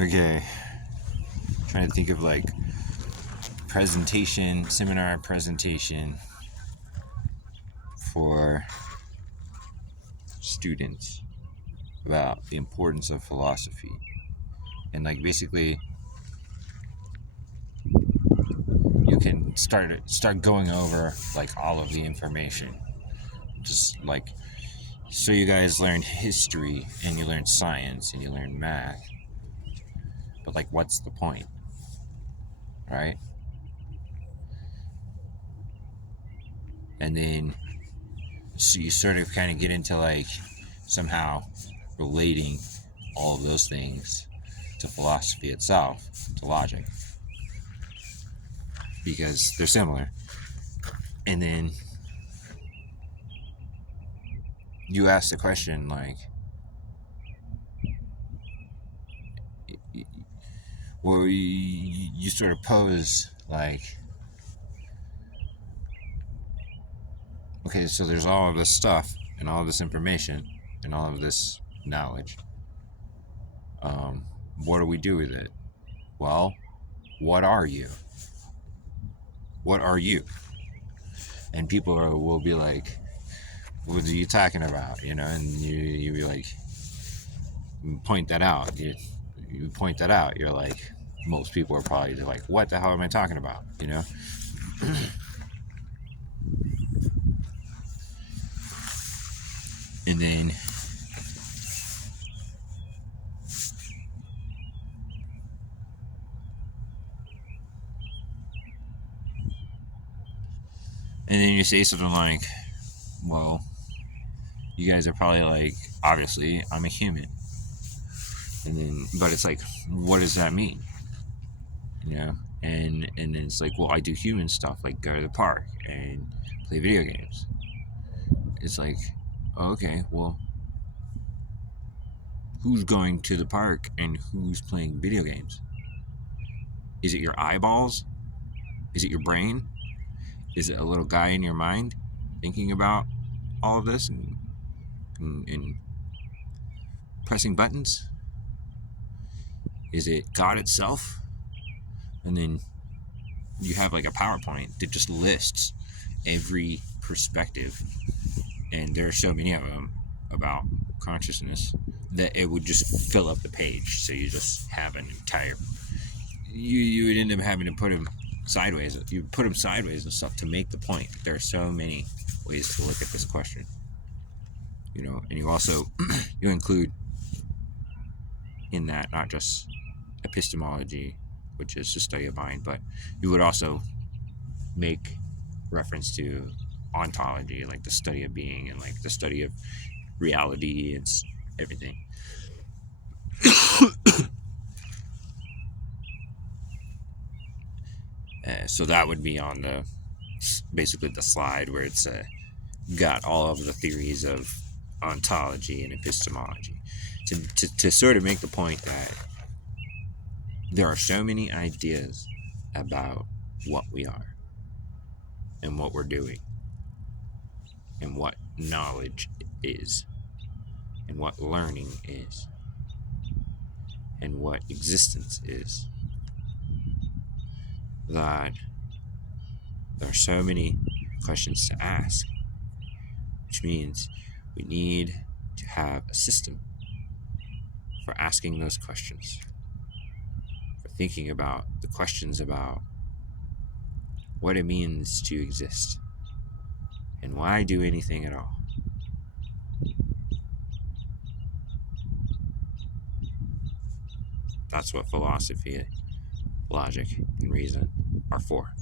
Okay, trying to think of like seminar presentation for students about the importance of philosophy. And like basically you can start going over like all of the information. Just like so you guys learned history and you learned science and you learned math. But like what's the point? Right? And then so you sort of kind of get into like somehow relating all of those things to philosophy itself, to logic, because they're similar. And then you ask the question like, well, you sort of pose like, okay, so there's all of this stuff and all of this information and all of this knowledge. What do we do with it? Well, what are you? What are you? And people will be like, what are you talking about? You know, and you be like, point that out. You point that out. You're like, most people are probably like, what the hell am I talking about? You know? And then you say something like, well, you guys are probably like, obviously, I'm a human. And then, but it's like, what does that mean? You know? And then it's like, well, I do human stuff, like go to the park and play video games. It's like, okay, well, who's going to the park and who's playing video games? Is it your eyeballs? Is it your brain? Is it a little guy in your mind thinking about all of this and pressing buttons? Is it God itself? And then you have like a PowerPoint that just lists every perspective, and there are so many of them about consciousness that it would just fill up the page. So you just have an entire, you would end up having to put them sideways. You put them sideways and stuff to make the point. There are so many ways to look at this question, you know. And you also you include in that not just epistemology, which is the study of mind, but you would also make reference to ontology, like the study of being and like the study of reality and everything. So that would be on the basically the slide where it's got all of the theories of ontology and epistemology to sort of make the point that there are so many ideas about what we are and what we're doing and what knowledge is and what learning is and what existence is, that there are so many questions to ask, which means we need to have a system for asking those questions, for thinking about the questions about what it means to exist and why do anything at all. That's what philosophy, logic, and reason are for.